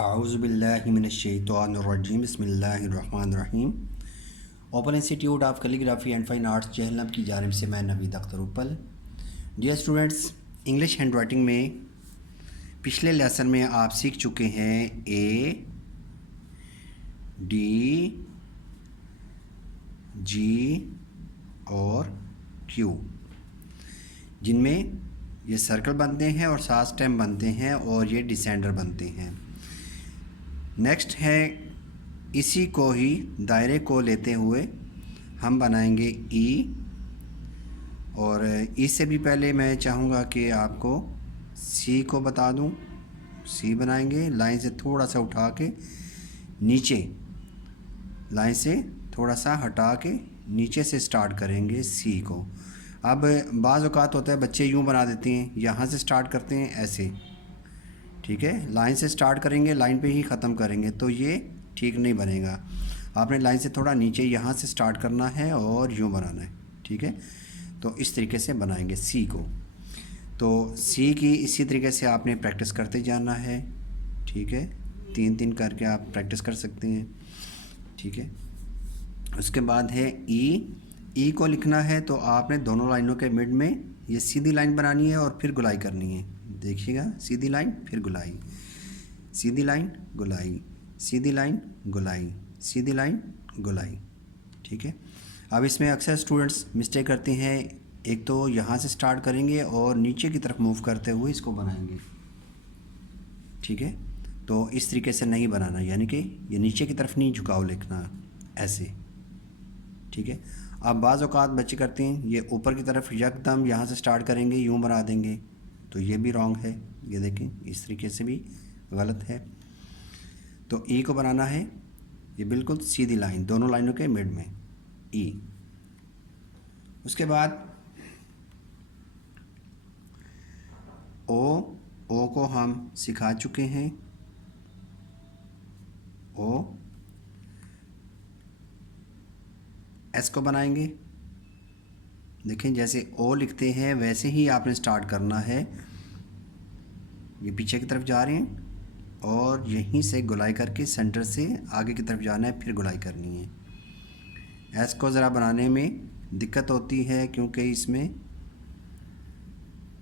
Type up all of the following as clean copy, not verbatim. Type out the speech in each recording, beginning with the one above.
आऊज़ुबिल्लाहि मिनश्शैतानिर्रजीम बिस्मिल्लाहिर्रहमानिर्रहीम। Open institute of calligraphy and fine arts Jhelum की जानिब से मैं Naveed Akhtar Uppal. Dear students, English handwriting में पिछले लेसन में आप सीख चुके हैं ए, डी, जी और क्यू, जिनमें ये सर्कल बनते हैं और 7 स्टेम बनते हैं और ये डिसेंडर बनते हैं। नेक्स्ट है इसी को ही दायरे को लेते हुए हम बनाएंगे ई, और इससे भी पहले मैं चाहूँगा कि आपको सी को बता दूँ। सी बनाएंगे लाइन से थोड़ा सा उठा के नीचे, लाइन से थोड़ा सा हटा के नीचे से स्टार्ट करेंगे सी को। अब बाज़ औक़ात होता है बच्चे यूँ बना देते हैं, यहाँ से स्टार्ट करते हैं ऐसे, ठीक है, लाइन से स्टार्ट करेंगे लाइन पे ही ख़त्म करेंगे, तो ये ठीक नहीं बनेगा। आपने लाइन से थोड़ा नीचे यहाँ से स्टार्ट करना है और यूँ बनाना है, ठीक है। तो इस तरीके से बनाएंगे सी को। तो सी की इसी तरीके से आपने प्रैक्टिस करते जाना है, ठीक है। 3-3 करके आप प्रैक्टिस कर सकते हैं, ठीक है। उसके बाद है ई को लिखना है तो आपने दोनों लाइनों के मिड में ये सीधी लाइन बनानी है और फिर गुलाई करनी है। देखिएगा, सीधी लाइन फिर गुलाई, सीधी लाइन गुलाई, सीधी लाइन गुलाई, सीधी लाइन गुलाई, ठीक है। अब इसमें अक्सर स्टूडेंट्स मिस्टेक करते हैं, एक तो यहाँ से स्टार्ट करेंगे और नीचे की तरफ मूव करते हुए इसको बनाएंगे, ठीक है। तो इस तरीके से नहीं बनाना, यानी कि ये नीचे की तरफ नहीं झुकाव लिखना, ऐसे, ठीक है। अब बाज़ औक़ात बच्चे करते हैं ये ऊपर की तरफ यकदम यहाँ से स्टार्ट करेंगे, यूँ बना देंगे, तो ये भी रॉन्ग है। ये देखें, इस तरीके से भी गलत है। तो ई को बनाना है ये बिल्कुल सीधी लाइन, दोनों लाइनों के मिड में ई। उसके बाद ओ को हम सिखा चुके हैं, ओ। एस को बनाएंगे, देखें जैसे ओ लिखते हैं वैसे ही आपने स्टार्ट करना है, ये पीछे की तरफ जा रहे हैं और यहीं से गुलाई करके सेंटर से आगे की तरफ जाना है, फिर गुलाई करनी है। एस को ज़रा बनाने में दिक्कत होती है क्योंकि इसमें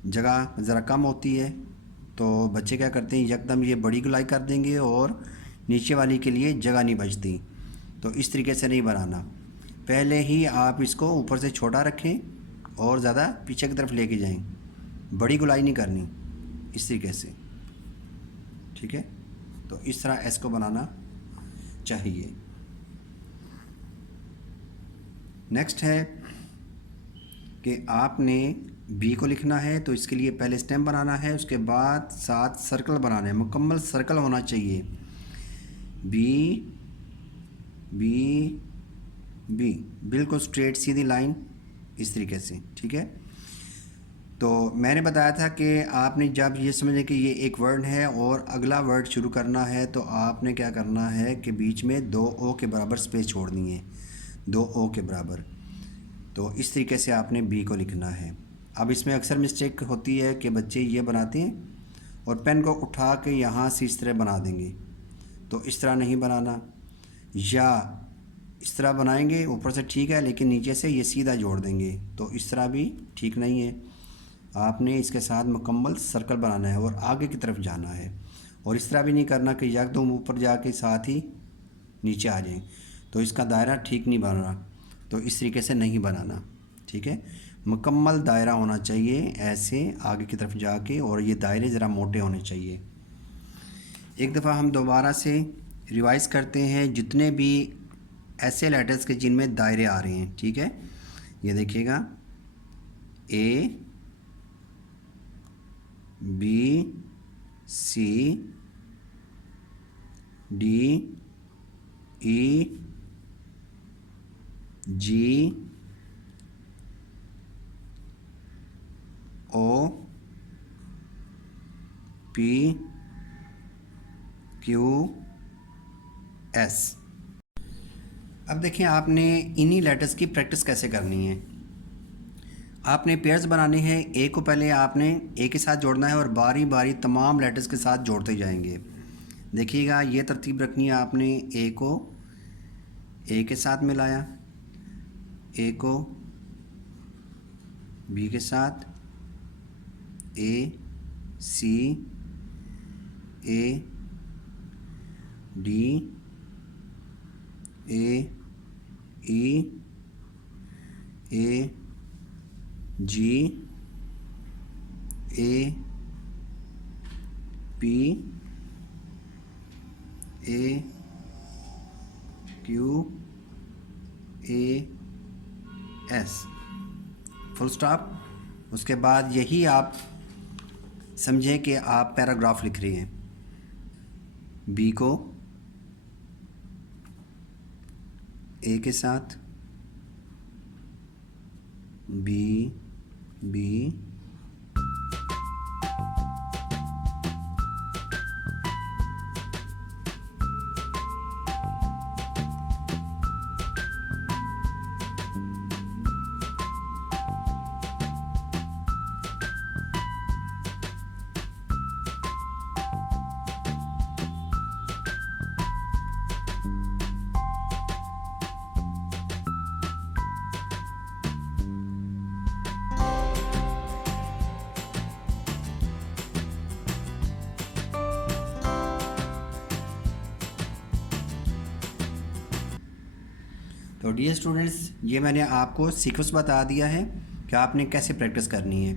जगह ज़रा कम होती है, तो बच्चे क्या करते हैं यकदम ये बड़ी गुलाई कर देंगे और नीचे वाली के लिए जगह नहीं बचती। तो इस तरीके से नहीं बनाना, पहले ही आप इसको ऊपर से छोटा रखें और ज़्यादा पीछे की तरफ लेके जाएं, बड़ी गुलाई नहीं करनी, इस तरीके से, ठीक है। तो इस तरह एस को बनाना चाहिए। नेक्स्ट है कि आपने बी को लिखना है तो इसके लिए पहले स्टेम बनाना है, उसके बाद 7 सर्कल बनाना है, मुकम्मल सर्कल होना चाहिए। बी बी बी, बिल्कुल स्ट्रेट सीधी लाइन, इस तरीके से, ठीक है। तो मैंने बताया था कि आपने जब ये समझें कि ये एक वर्ड है और अगला वर्ड शुरू करना है तो आपने क्या करना है कि बीच में 2 ओ के बराबर स्पेस छोड़नी है, 2 ओ के बराबर। तो इस तरीके से आपने बी को लिखना है। अब इसमें अक्सर मिस्टेक होती है कि बच्चे ये बनाते हैं और पेन को उठा के यहाँ से इस तरह बना देंगे, तो इस तरह नहीं बनाना, या इस तरह बनाएंगे ऊपर से ठीक है लेकिन नीचे से ये सीधा जोड़ देंगे, तो इस तरह भी ठीक नहीं है। आपने इसके साथ मुकम्मल सर्कल बनाना है और आगे की तरफ जाना है, और इस तरह भी नहीं करना कि यकदम ऊपर जाके साथ ही नीचे आ जाएं, तो इसका दायरा ठीक नहीं बन रहा। तो इस तरीके से नहीं बनाना, ठीक है। मुकम्मल दायरा होना चाहिए ऐसे आगे की तरफ जाके, और ये दायरे ज़रा मोटे होने चाहिए। एक दफ़ा हम दोबारा से रिवाइज करते हैं जितने भी ऐसे लेटर्स के जिनमें दायरे आ रहे हैं, ठीक है। ये देखिएगा, ए, बी, सी, डी, ई, जी, ओ, पी, क्यू, एस। अब देखिए आपने इन्हीं लेटर्स की प्रैक्टिस कैसे करनी है। आपने पेयर्स बनाने हैं, ए को पहले आपने ए के साथ जोड़ना है और बारी बारी तमाम लेटर्स के साथ जोड़ते जाएंगे। देखिएगा ये तरतीब रखनी है आपने। ए को ए के साथ मिलाया, ए को बी के साथ, A C, A D, A E, A G, A P, A Q, A S, full stop. उसके बाद यही आप समझें कि आप पैराग्राफ लिख रहे हैं। बी को ए के साथ, बी बी, तो डियर स्टूडेंट्स, ये मैंने आपको सीक्वेंस बता दिया है कि आपने कैसे प्रैक्टिस करनी है।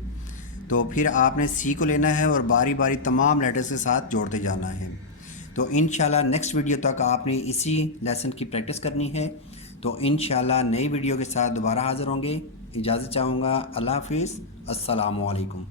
तो फिर आपने सी को लेना है और बारी बारी तमाम लेटर्स के साथ जोड़ते जाना है। तो इंशाल्लाह नेक्स्ट वीडियो तक आपने इसी लेसन की प्रैक्टिस करनी है। तो इंशाल्लाह नई वीडियो के साथ दोबारा हाज़िर होंगे। इजाज़त चाहूँगा। अल्लाह हाफिज़। अस्सलामु अलैकुम।